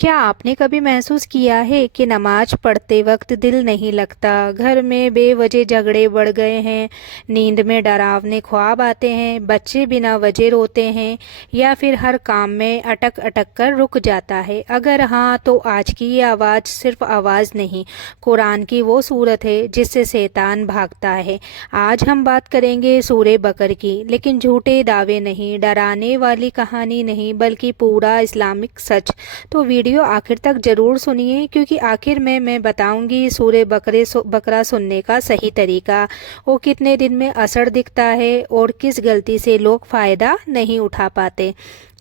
क्या आपने कभी महसूस किया है कि नमाज पढ़ते वक्त दिल नहीं लगता? घर में बेवजह झगड़े बढ़ गए हैं, नींद में डरावने ख्वाब आते हैं, बच्चे बिना वजह रोते हैं, या फिर हर काम में अटक अटक कर रुक जाता है? अगर हाँ, तो आज की ये आवाज़ सिर्फ आवाज़ नहीं, कुरान की वो सूरत है जिससे शैतान भागता है। आज हम बात करेंगे सूरे बकर की, लेकिन झूठे दावे नहीं, डराने वाली कहानी नहीं, बल्कि पूरा इस्लामिक सच। तो वीडियो आखिर तक ज़रूर सुनिए, क्योंकि आखिर में मैं बताऊंगी सूरे बकरा सुनने का सही तरीका, वो कितने दिन में असर दिखता है और किस गलती से लोग फ़ायदा नहीं उठा पाते।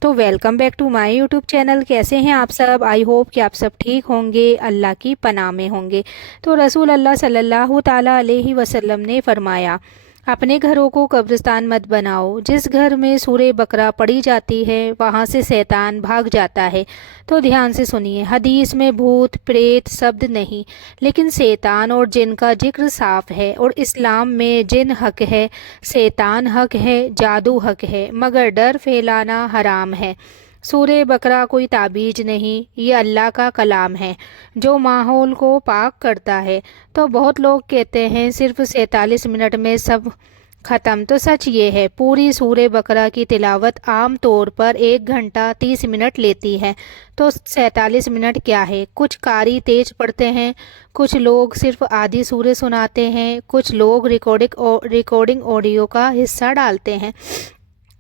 तो welcome back to my YouTube channel. कैसे हैं आप सब? आई होप कि आप सब ठीक होंगे, अल्लाह की पनाह में होंगे। तो रसूल अल्लाह सल्लल्लाहु ताला अलैहि वसल्लम ने फरमाया, अपने घरों को कब्रिस्तान मत बनाओ। जिस घर में सूरे बकरा पढ़ी जाती है वहाँ से शैतान भाग जाता है। तो ध्यान से सुनिए, हदीस में भूत प्रेत शब्द नहीं, लेकिन शैतान और जिन का जिक्र साफ है। और इस्लाम में जिन हक है, शैतान हक है, जादू हक है, मगर डर फैलाना हराम है। सूरे बकरा कोई ताबीज नहीं, ये अल्लाह का कलाम है जो माहौल को पाक करता है। तो बहुत लोग कहते हैं सिर्फ 47 मिनट में सब ख़त्म। तो सच ये है, पूरी सूरे बकरा की तिलावत आम तौर पर 1 घंटा 30 मिनट लेती है। तो 47 मिनट क्या है? कुछ कारी तेज पढ़ते हैं, कुछ लोग सिर्फ आधी सूरे सुनाते हैं, कुछ लोग रिकॉर्डिंग ऑडियो का हिस्सा डालते हैं,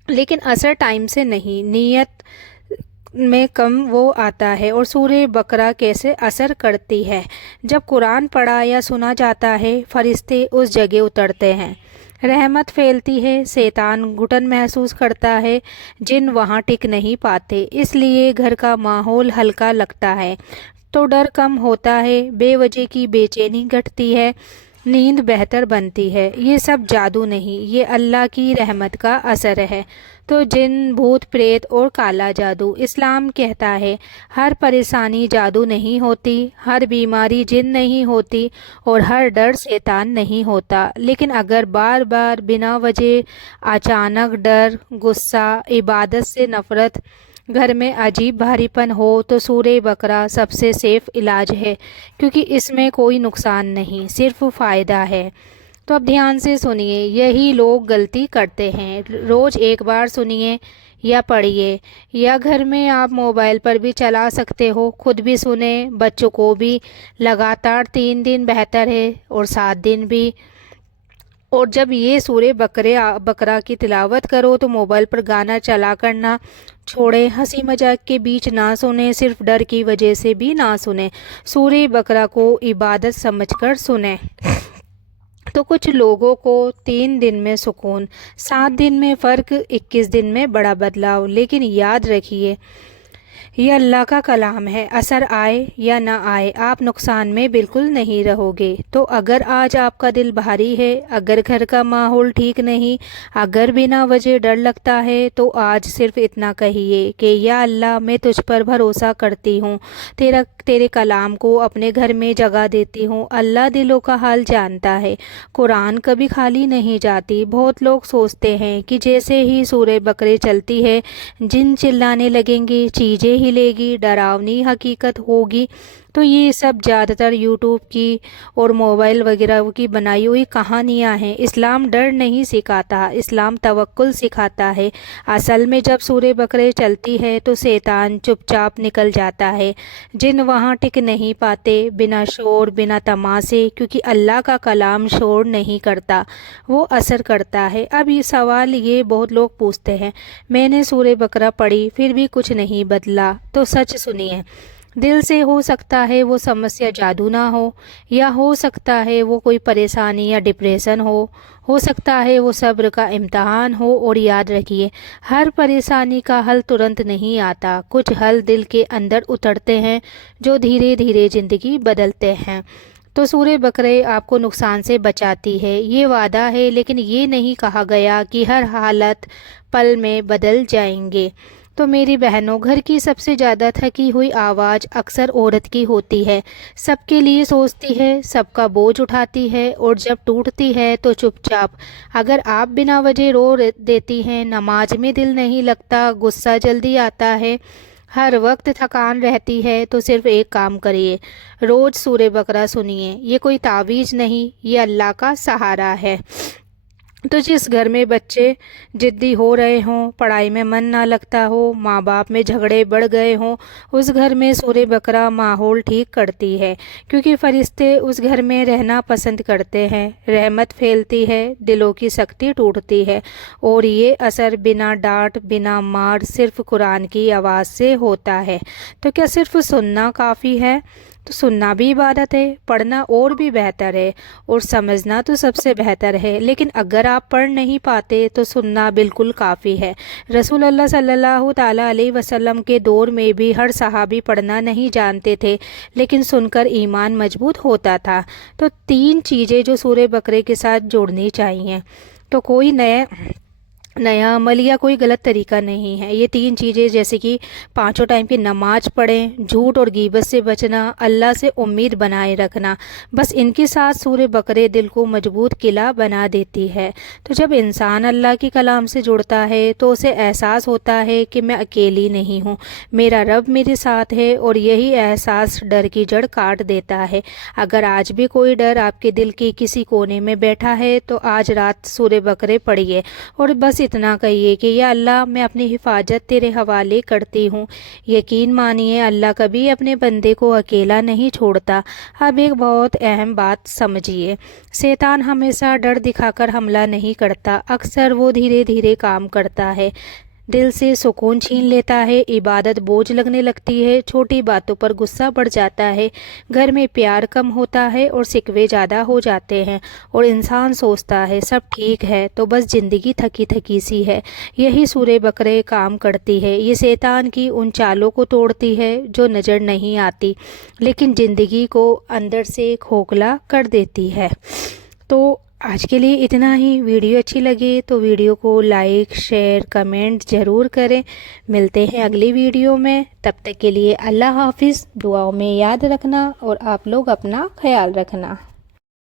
लेकिन असर टाइम से नहीं, नीयत में कम वो आता है। और सूरे बकरा कैसे असर करती है? जब कुरान पढ़ा या सुना जाता है, फरिश्ते उस जगह उतरते हैं, रहमत फैलती है, शैतान घुटन महसूस करता है, जिन वहाँ टिक नहीं पाते, इसलिए घर का माहौल हल्का लगता है। तो डर कम होता है, बेवजह की बेचैनी घटती है, नींद बेहतर बनती है। ये सब जादू नहीं, ये अल्लाह की रहमत का असर है। तो जिन भूत प्रेत और काला जादू, इस्लाम कहता है हर परेशानी जादू नहीं होती, हर बीमारी जिन नहीं होती, और हर डर शैतान नहीं होता। लेकिन अगर बार बार बिना वजह अचानक डर, गुस्सा, इबादत से नफरत, घर में अजीब भारीपन हो, तो सूरे बकरा सबसे सेफ इलाज है, क्योंकि इसमें कोई नुकसान नहीं, सिर्फ फ़ायदा है। तो अब ध्यान से सुनिए, यही लोग गलती करते हैं। रोज़ एक बार सुनिए या पढ़िए, या घर में आप मोबाइल पर भी चला सकते हो, खुद भी सुने, बच्चों को भी। लगातार 3 दिन बेहतर है, और 7 दिन भी। और जब ये सूरे बकरा की तिलावत करो तो मोबाइल पर गाना चला करना छोड़े, हंसी मजाक के बीच ना सुने, सिर्फ डर की वजह से भी ना सुने, सूरे बकरा को इबादत समझकर सुने। तो कुछ लोगों को 3 दिन में सुकून, 7 दिन में फ़र्क, 21 दिन में बड़ा बदलाव। लेकिन याद रखिए, ये अल्लाह का कलाम है, असर आए या ना आए, आप नुकसान में बिल्कुल नहीं रहोगे। तो अगर आज आपका दिल भारी है, अगर घर का माहौल ठीक नहीं, अगर बिना वजह डर लगता है, तो आज सिर्फ इतना कहिए कि या अल्लाह, मैं तुझ पर भरोसा करती हूँ, तेरे कलाम को अपने घर में जगह देती हूँ। अल्लाह दिलों का हाल जानता है, कुरान कभी खाली नहीं जाती। बहुत लोग सोचते हैं कि जैसे ही सूरे बकरे चलती है, जिन चिल्लाने लगेंगे, चीज़ें हिलेगी, डरावनी हकीकत होगी। तो ये सब ज़्यादातर यूट्यूब की और मोबाइल वगैरह की बनाई हुई कहानियाँ हैं। इस्लाम डर नहीं सिखाता, इस्लाम तवक्कुल सिखाता है। असल में जब सूरे बकरे चलती है तो शैतान चुपचाप निकल जाता है, जिन वहाँ टिक नहीं पाते, बिना शोर बिना तमाशे, क्योंकि अल्लाह का कलाम शोर नहीं करता, वो असर करता है। अब ये सवाल ये बहुत लोग पूछते हैं, मैंने सूरे बकरा पढ़ी फिर भी कुछ नहीं बदला। तो सच सुनिए, दिल से हो सकता है वो समस्या जादू ना हो, या हो सकता है वो कोई परेशानी या डिप्रेशन हो सकता है वो सब्र का इम्तहान हो। और याद रखिए, हर परेशानी का हल तुरंत नहीं आता, कुछ हल दिल के अंदर उतरते हैं, जो धीरे धीरे ज़िंदगी बदलते हैं। तो सूरे बकरे आपको नुकसान से बचाती है, ये वादा है, लेकिन ये नहीं कहा गया कि हर हालत पल में बदल जाएंगे। तो मेरी बहनों, घर की सबसे ज़्यादा थकी हुई आवाज़ अक्सर औरत की होती है। सबके लिए सोचती है, सबका बोझ उठाती है, और जब टूटती है तो चुपचाप। अगर आप बिना वजह देती हैं, नमाज में दिल नहीं लगता, गुस्सा जल्दी आता है, हर वक्त थकान रहती है तो सिर्फ एक काम करिए, रोज सूरह बकरा सुनिए। ये कोई तावीज़ नहीं, ये अल्लाह का सहारा है। तो जिस घर में बच्चे जिद्दी हो रहे हों, पढ़ाई में मन ना लगता हो, माँ बाप में झगड़े बढ़ गए हों, उस घर में सूरह बकरा माहौल ठीक करती है, क्योंकि फरिश्ते उस घर में रहना पसंद करते हैं। रहमत फैलती है, दिलों की सख्ती टूटती है, और ये असर बिना डांट बिना मार सिर्फ कुरान की आवाज़ से होता है। तो क्या सिर्फ सुनना काफ़ी है? तो सुनना भी इबादत है, पढ़ना और भी बेहतर है, और समझना तो सबसे बेहतर है। लेकिन अगर आप पढ़ नहीं पाते तो सुनना बिल्कुल काफ़ी है। रसूल अल्लाह सल्लल्लाहु ताला अलैहि वसल्लम के दौर में भी हर सहाबी पढ़ना नहीं जानते थे, लेकिन सुनकर ईमान मजबूत होता था। तो 3 चीज़ें जो सूरह बकरे के साथ जोड़नी चाहिए। तो कोई नया अमल या कोई गलत तरीका नहीं है। ये 3 चीज़ें, जैसे कि 5 टाइम की नमाज पढ़ें, झूठ और गीबत से बचना, अल्लाह से उम्मीद बनाए रखना, बस इनके साथ सूरह बकरे दिल को मजबूत किला बना देती है। तो जब इंसान अल्लाह की कलाम से जुड़ता है तो उसे एहसास होता है कि मैं अकेली नहीं हूँ, मेरा रब मेरे साथ है, और यही एहसास डर की जड़ काट देता है। अगर आज भी कोई डर आपके दिल के किसी कोने में बैठा है तो आज रात सूरह बकरे पढ़िए, और बस इतना कहिए कि या अल्लाह, मैं अपनी हिफाजत तेरे हवाले करती हूँ। यकीन मानिए, अल्लाह कभी अपने बंदे को अकेला नहीं छोड़ता। अब एक बहुत अहम बात समझिए, शैतान हमेशा डर दिखाकर हमला नहीं करता, अक्सर वो धीरे धीरे काम करता है। दिल से सुकून छीन लेता है, इबादत बोझ लगने लगती है, छोटी बातों पर गुस्सा बढ़ जाता है, घर में प्यार कम होता है और शिकवे ज़्यादा हो जाते हैं, और इंसान सोचता है सब ठीक है तो बस ज़िंदगी थकी थकी सी है। यही सूरह बकरे काम करती है। ये शैतान की उन चालों को तोड़ती है जो नज़र नहीं आती, लेकिन ज़िंदगी को अंदर से खोखला कर देती है। तो आज के लिए इतना ही। वीडियो अच्छी लगे तो वीडियो को लाइक शेयर कमेंट ज़रूर करें। मिलते हैं अगली वीडियो में, तब तक के लिए अल्लाह हाफिज़। दुआओं में याद रखना और आप लोग अपना ख्याल रखना।